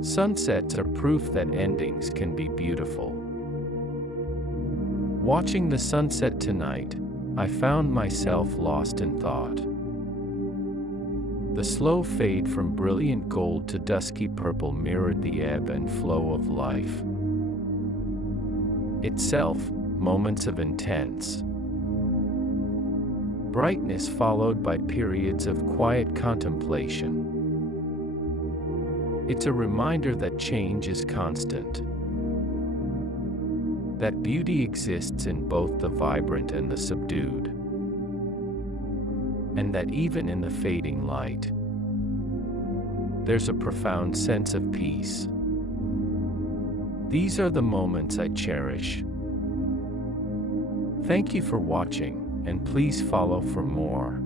Sunsets are proof that endings can be beautiful. Watching the sunset tonight, I found myself lost in thought. The slow fade from brilliant gold to dusky purple mirrored the ebb and flow of life itself, moments of intense brightness followed by periods of quiet contemplation. It's a reminder that change is constant, that beauty exists in both the vibrant and the subdued, and that even in the fading light, there's a profound sense of peace. These are the moments I cherish. Thank you for watching, and please follow for more.